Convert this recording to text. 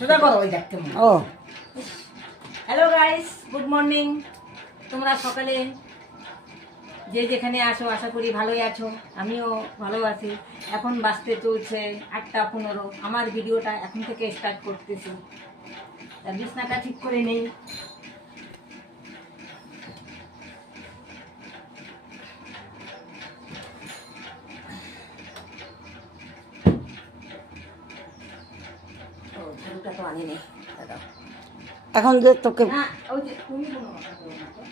সোজা করো ওই দেখতে ও হ্যালো গাইস, গুড মর্নিং। তোমরা সকালে যে যেখানে আসো আশা করি ভালোই আছো, আমিও ভালো আছি। এখন বাজতে চলছে 8:15। আমার ভিডিওটা এখন থেকে স্টার্ট করতেছি। তা বিছনাটা ঠিক করে নেই। ঝাড়ুটা তো আনি নেই। এখন যে তোকে না, ওই যে তুমি কোনো কথা বলো না তো।